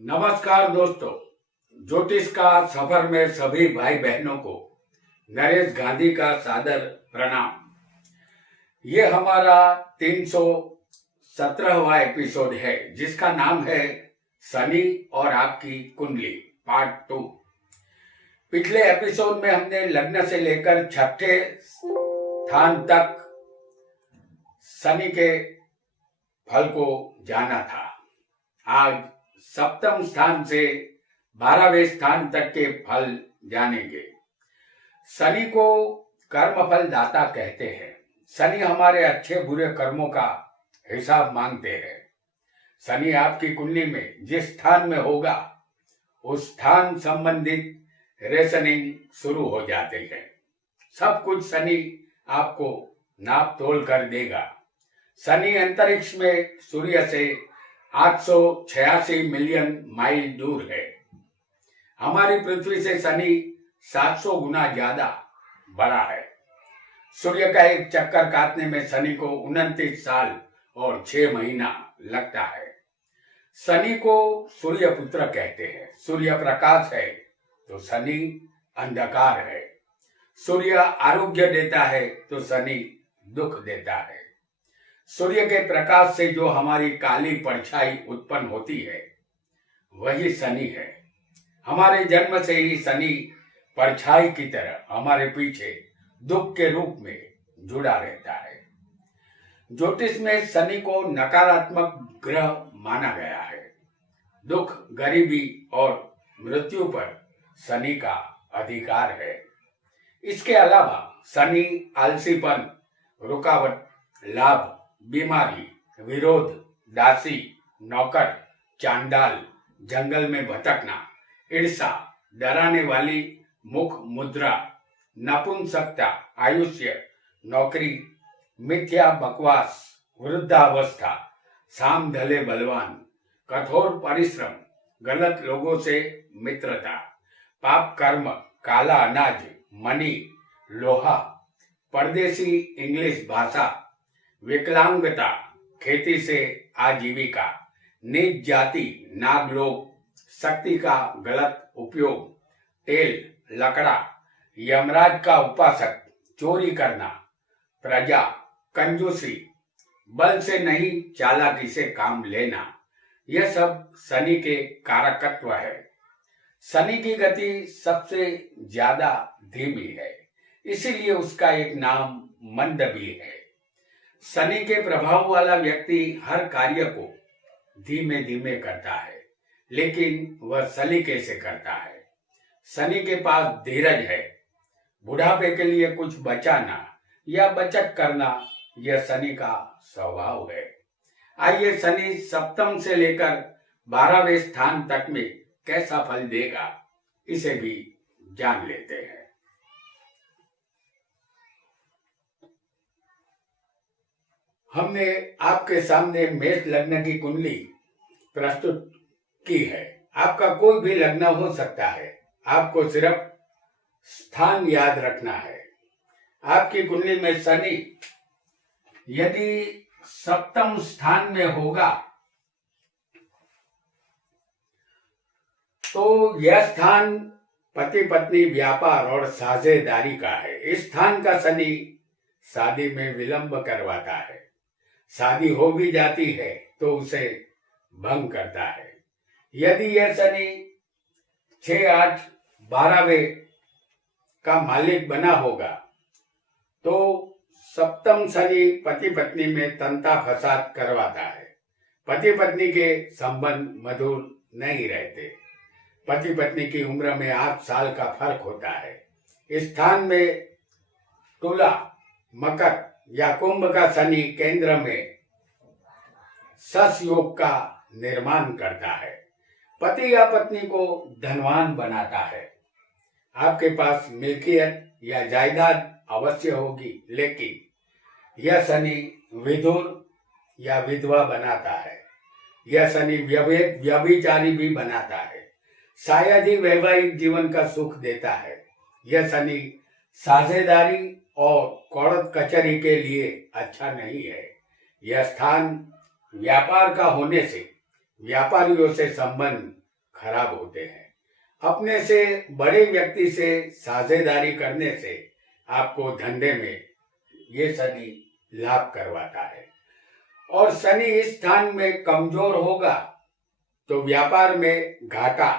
नमस्कार दोस्तों। ज्योतिष का सफर में सभी भाई बहनों को नरेश गांधी का सादर प्रणाम। ये हमारा 317वां एपिसोड है जिसका नाम है शनि और आपकी कुंडली पार्ट 2। पिछले एपिसोड में हमने लग्न से लेकर छठे स्थान तक शनि के फल को जाना था। आज सप्तम स्थान से 12वें स्थान तक के फल जानेंगे। शनि को कर्म फल दाता कहते हैं। शनि हमारे अच्छे बुरे कर्मों का हिसाब मांगते हैं। शनि आपकी कुंडली में जिस स्थान में होगा उस स्थान संबंधित रेशनिंग शुरू हो जाते हैं। सब कुछ शनि आपको नाप तोल कर देगा। शनि अंतरिक्ष में सूर्य से 886 मिलियन माइल दूर है। हमारी पृथ्वी से शनि 700 गुना ज्यादा बड़ा है। सूर्य का एक चक्कर काटने में शनि को 29 साल और 6 महीना लगता है। शनि को सूर्य पुत्र कहते हैं। सूर्य प्रकाश है तो शनि अंधकार है। सूर्य आरोग्य देता है तो शनि दुख देता है। सूर्य के प्रकाश से जो हमारी काली परछाई उत्पन्न होती है वही शनि है। हमारे जन्म से ही शनि परछाई की तरह हमारे पीछे दुख के रूप में जुड़ा रहता है। ज्योतिष में शनि को नकारात्मक ग्रह माना गया है। दुख, गरीबी और मृत्यु पर शनि का अधिकार है। इसके अलावा शनि आलसीपन, रुकावट, लाभ, बीमारी, विरोध, दासी, नौकर, चांडाल, जंगल में भटकना, ईर्षा, डराने वाली मुख मुद्रा, नपुंसकता, आयुष्य, नौकरी, मिथ्या बकवास, वृद्धावस्था, साम ढले बलवान, कठोर परिश्रम, गलत लोगों से मित्रता, पाप कर्म, काला अनाज, मनी, लोहा, परदेसी इंग्लिश भाषा, विकलांगता, खेती से आजीविका, नीच जाति, नागलोक, शक्ति का गलत उपयोग, तेल, लकड़ा, यमराज का उपासक, चोरी करना, प्रजा, कंजूसी, बल से नहीं चालाकी से काम लेना, यह सब शनि के कारकत्व है। शनि की गति सबसे ज्यादा धीमी है, इसीलिए उसका एक नाम मंद भी है। शनि के प्रभाव वाला व्यक्ति हर कार्य को धीमे धीमे करता है, लेकिन वह सलीके से करता है। शनि के पास धीरज है। बुढ़ापे के लिए कुछ बचाना या बचत करना यह शनि का स्वभाव है। आइए शनि सप्तम से लेकर 12वें स्थान तक में कैसा फल देगा इसे भी जान लेते हैं। हमने आपके सामने मेष लग्न की कुंडली प्रस्तुत की है। आपका कोई भी लग्न हो सकता है, आपको सिर्फ स्थान याद रखना है। आपकी कुंडली में शनि यदि सप्तम स्थान में होगा तो यह स्थान पति पत्नी, व्यापार और साझेदारी का है। इस स्थान का शनि शादी में विलंब करवाता है। शादी हो भी जाती है तो उसे भंग करता है। यदि यह शनि 6, 8, 12वें का मालिक बना होगा तो सप्तम शनि पति पत्नी में तंता फसाद करवाता है। पति पत्नी के संबंध मधुर नहीं रहते। पति पत्नी की उम्र में 8 साल का फर्क होता है। इस स्थान में तुला, मकर या कुंभ का शनि केंद्र में सस योग का निर्माण करता है। पति या पत्नी को धनवान बनाता है। आपके पास मिल्कियत या जायदाद अवश्य होगी, लेकिन यह शनि विधुर या विधवा बनाता है। यह शनि व्यभिचारी भी बनाता है। शायद ही वैवाहिक जीवन का सुख देता है। यह शनि साझेदारी और कोर्ट कचहरी के लिए अच्छा नहीं है। यह स्थान व्यापार का होने से व्यापारियों से संबंध खराब होते हैं। अपने से बड़े व्यक्ति से साझेदारी करने से आपको धंधे में ये शनि लाभ करवाता है। और शनि इस स्थान में कमजोर होगा तो व्यापार में घाटा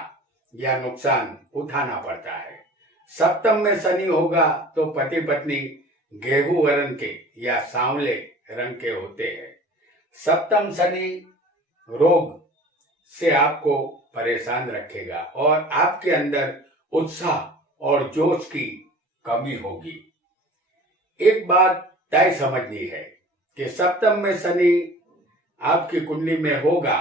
या नुकसान उठाना पड़ता है। सप्तम में शनि होगा तो पति पत्नी गेहूं वर्ण के या सांवले रंग के होते हैं। सप्तम शनि रोग से आपको परेशान रखेगा और आपके अंदर उत्साह और जोश की कमी होगी। एक बात तय समझनी है कि सप्तम में शनि आपकी कुंडली में होगा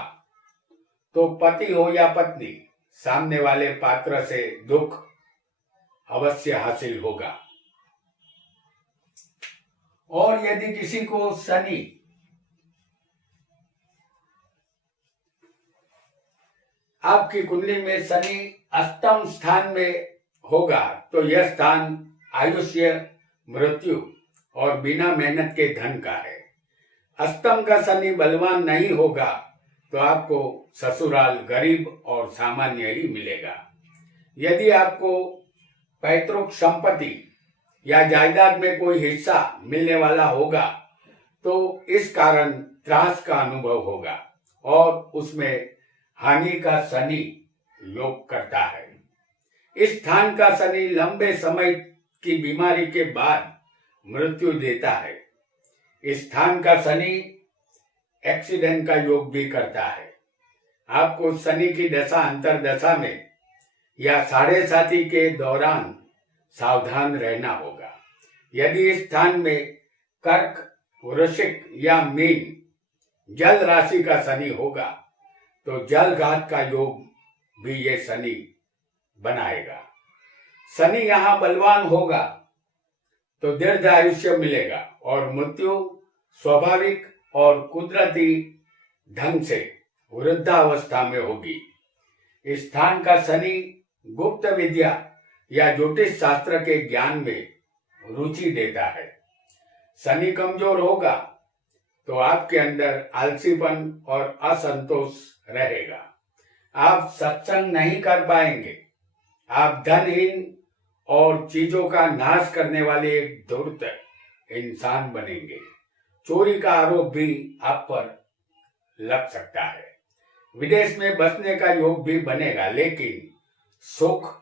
तो पति हो या पत्नी, सामने वाले पात्र से दुख अवश्य हासिल होगा। और यदि किसी को शनि आपकी कुंडली में शनि अष्टम स्थान में होगा तो यह स्थान आयुष्य, मृत्यु और बिना मेहनत के धन का है। अष्टम का शनि बलवान नहीं होगा तो आपको ससुराल गरीब और सामान्य ही मिलेगा। यदि आपको पैतृक संपत्ति या जायदाद में कोई हिस्सा मिलने वाला होगा तो इस कारण त्रास का अनुभव होगा और उसमें हानि का शनि योग करता है। इस स्थान का शनि लंबे समय की बीमारी के बाद मृत्यु देता है। इस स्थान का शनि एक्सीडेंट का योग भी करता है। आपको शनि की दशा अंतरदशा में या साढ़े साथी के दौरान सावधान रहना होगा। यदि इस स्थान में कर्क, वृश्चिक या मीन जल राशि का शनि होगा तो जलघात का योग भी ये शनि बनाएगा। शनि यहाँ बलवान होगा तो दीर्घ आयुष्य मिलेगा और मृत्यु स्वाभाविक और कुदरती ढंग से वृद्धावस्था में होगी। इस स्थान का शनि गुप्त विद्या या ज्योतिष शास्त्र के ज्ञान में रुचि देता है। शनि कमजोर होगा तो आपके अंदर आलसीपन और असंतोष रहेगा। आप सत्संग नहीं कर पाएंगे। आप धनहीन और चीजों का नाश करने वाले एक धूर्त इंसान बनेंगे। चोरी का आरोप भी आप पर लग सकता है। विदेश में बसने का योग भी बनेगा लेकिन सुख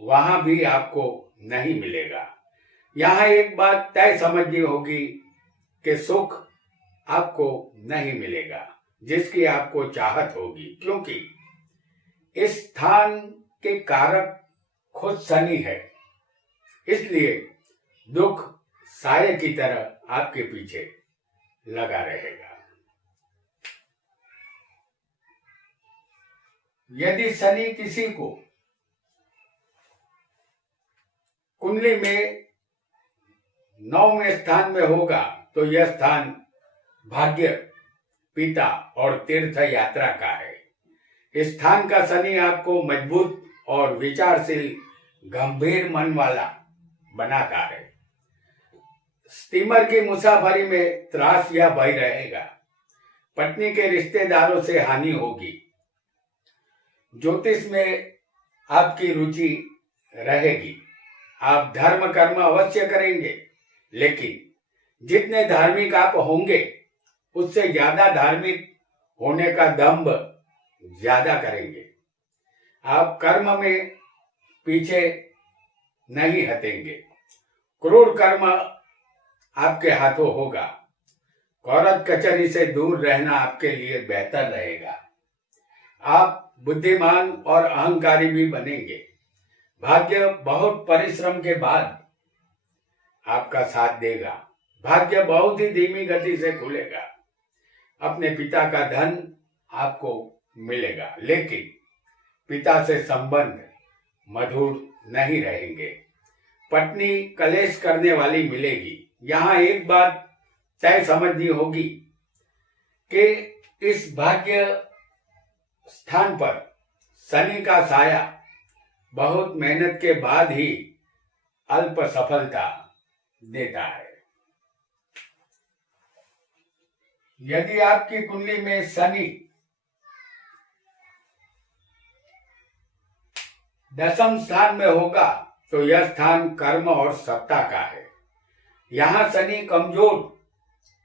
वहां भी आपको नहीं मिलेगा। यहाँ एक बात तय समझनी होगी कि सुख आपको नहीं मिलेगा जिसकी आपको चाहत होगी, क्योंकि इस स्थान के कारक खुद शनि है। इसलिए दुख साये की तरह आपके पीछे लगा रहेगा। यदि शनि किसी को कुंडली में 9वें स्थान में होगा तो यह स्थान भाग्य, पिता और तीर्थ यात्रा का है। इस स्थान का शनि आपको मजबूत और विचारशील, गंभीर मन वाला बनाता है। स्टीमर की मुसाफरी में त्रास या भय रहेगा। पत्नी के रिश्तेदारों से हानि होगी। ज्योतिष में आपकी रुचि रहेगी। आप धर्म कर्म अवश्य करेंगे, लेकिन जितने धार्मिक आप होंगे उससे ज्यादा धार्मिक होने का दंभ ज्यादा करेंगे। आप कर्म में पीछे नहीं हटेंगे। क्रूर कर्म आपके हाथों होगा। औरत कचहरी से दूर रहना आपके लिए बेहतर रहेगा। आप बुद्धिमान और अहंकारी भी बनेंगे। भाग्य बहुत परिश्रम के बाद आपका साथ देगा। भाग्य बहुत ही धीमी गति से खुलेगा। अपने पिता का धन आपको मिलेगा, लेकिन पिता से संबंध मधुर नहीं रहेंगे। पत्नी कलेश करने वाली मिलेगी। यहाँ एक बात तय समझनी होगी कि इस भाग्य स्थान पर शनि का साया बहुत मेहनत के बाद ही अल्प सफलता देता है। यदि आपकी कुंडली में शनि दशम स्थान में होगा तो यह स्थान कर्म और सत्ता का है। यहाँ शनि कमजोर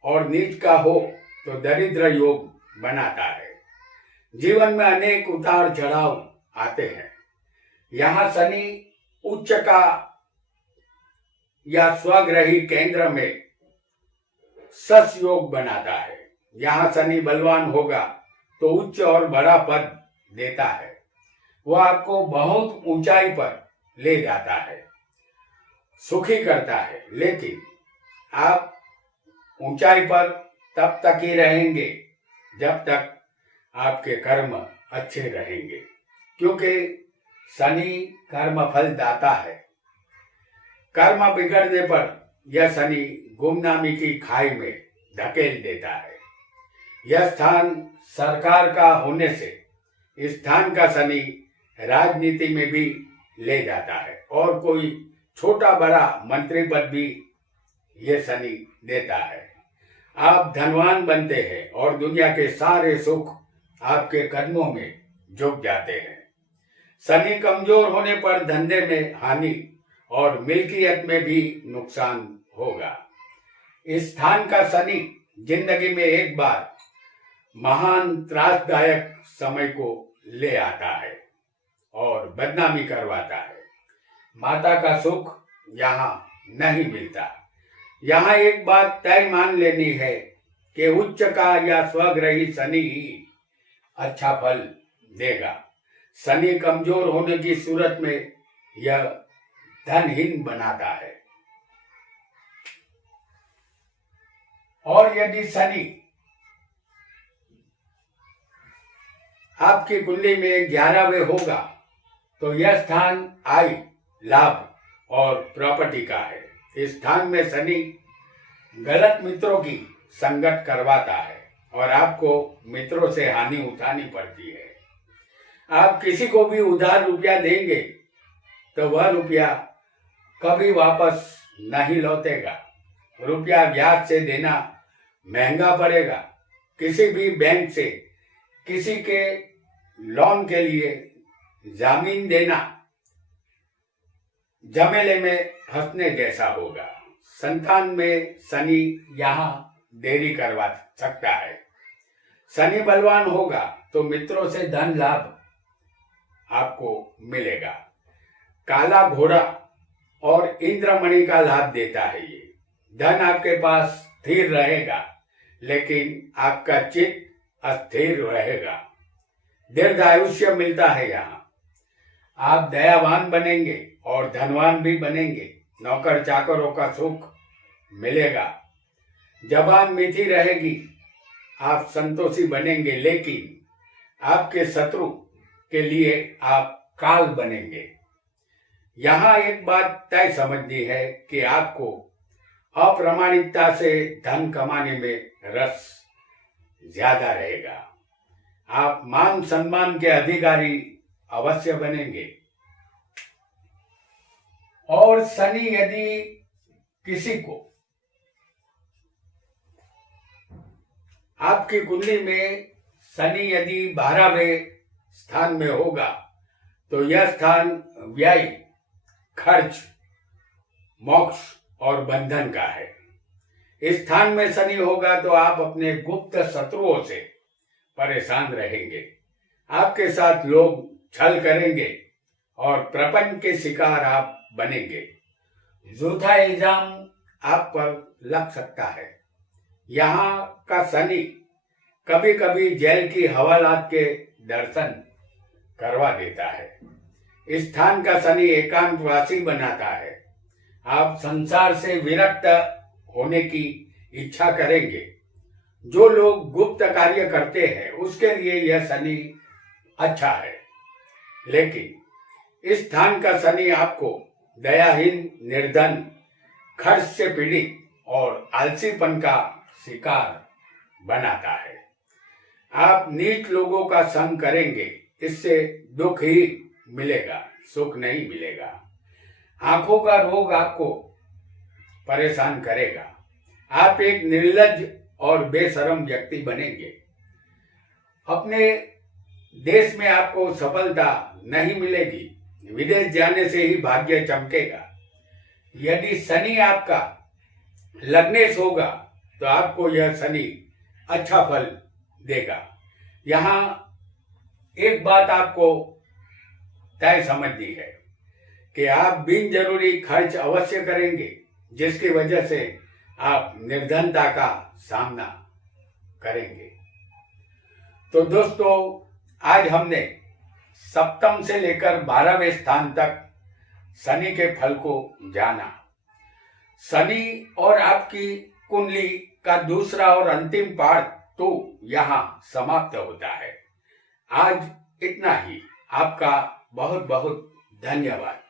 और नीच का हो तो दरिद्र योग बनाता है। जीवन में अनेक उतार चढ़ाव आते हैं। यहाँ शनि उच्च का या स्वग्रही केंद्र में सस योग बनाता है। यहाँ शनि बलवान होगा तो उच्च और बड़ा पद देता है। वह आपको बहुत ऊंचाई पर ले जाता है, सुखी करता है। लेकिन आप ऊंचाई पर तब तक ही रहेंगे जब तक आपके कर्म अच्छे रहेंगे, क्योंकि शनि कर्म फल दाता है। कर्म बिगड़ने पर यह शनि गुमनामी की खाई में धकेल देता है। यह स्थान सरकार का होने से इस स्थान का शनि राजनीति में भी ले जाता है और कोई छोटा बड़ा मंत्री पद भी यह शनि देता है। आप धनवान बनते हैं और दुनिया के सारे सुख आपके कदमों में झुक जाते हैं। शनि कमजोर होने पर धंधे में हानि और मिल्कियत में भी नुकसान होगा। इस स्थान का शनि जिंदगी में एक बार महान त्रासदायक समय को ले आता है और बदनामी करवाता है। माता का सुख यहाँ नहीं मिलता। यहाँ एक बात तय मान लेनी है कि उच्च का या स्वग्रही शनि ही अच्छा फल देगा। शनि कमजोर होने की सूरत में यह धनहीन बनाता है। और यदि शनि आपकी कुंडली में 11वें होगा तो यह स्थान आय, लाभ और प्रॉपर्टी का है। इस स्थान में शनि गलत मित्रों की संगत करवाता है और आपको मित्रों से हानि उठानी पड़ती है। आप किसी को भी उधार रुपया देंगे तो वह रुपया कभी वापस नहीं लौटेगा। रुपया ब्याज से देना महंगा पड़ेगा। किसी भी बैंक से किसी के लोन के लिए जामीन देना झमेले में फंसने जैसा होगा। संतान में शनि यहाँ देरी करवा सकता है। शनि बलवान होगा तो मित्रों से धन लाभ आपको मिलेगा। काला घोड़ा और इंद्रमणि का लाभ देता है। ये धन आपके पास स्थिर रहेगा, लेकिन आपका चित्त अस्थिर रहेगा। दीर्घायुष्य मिलता है यहाँ। आप दयावान बनेंगे और धनवान भी बनेंगे। नौकर चाकरों का सुख मिलेगा। जबान मीठी रहेगी। आप संतोषी बनेंगे, लेकिन आपके शत्रु के लिए आप काल बनेंगे। यहाँ एक बात तय समझनी है कि आपको अप्रामाणिकता से धन कमाने में रस ज्यादा रहेगा। आप मान सम्मान के अधिकारी अवश्य बनेंगे। और शनि यदि किसी को आपकी कुंडली में शनि यदि 12वें स्थान में होगा तो यह स्थान व्यय, खर्च, मोक्ष और बंधन का है। इस स्थान में शनि होगा तो आप अपने गुप्त शत्रुओं से परेशान रहेंगे। आपके साथ लोग छल करेंगे और प्रपंच के शिकार आप बनेंगे। झूठा इल्जाम आप पर लग सकता है। यहाँ का शनि कभी कभी जेल की हवालात के दर्शन करवा देता है। इस स्थान का शनि एकांतवासी बनाता है। आप संसार से विरक्त होने की इच्छा करेंगे। जो लोग गुप्त कार्य करते हैं उसके लिए यह शनि अच्छा है, लेकिन इस स्थान का शनि आपको दयाहीन, निर्धन, खर्च से पीड़ित और आलसीपन का शिकार बनाता है। आप नीच लोगों का संग करेंगे, इससे दुख ही मिलेगा, सुख नहीं मिलेगा। आंखों का रोग आपको परेशान करेगा। आप एक निर्लज्ज और बेशरम व्यक्ति बनेंगे। अपने देश में आपको सफलता नहीं मिलेगी, विदेश जाने से ही भाग्य चमकेगा। यदि शनि आपका लग्नेश होगा तो आपको यह शनि अच्छा फल देगा। यहाँ एक बात आपको तय समझनी है कि आप बिन जरूरी खर्च अवश्य करेंगे, जिसकी वजह से आप निर्धनता का सामना करेंगे। तो दोस्तों, आज हमने सप्तम से लेकर 12वें स्थान तक शनि के फल को जाना। शनि और आपकी कुंडली का दूसरा और अंतिम पार्ट तो यहाँ समाप्त होता है। आज इतना ही। आपका बहुत बहुत धन्यवाद।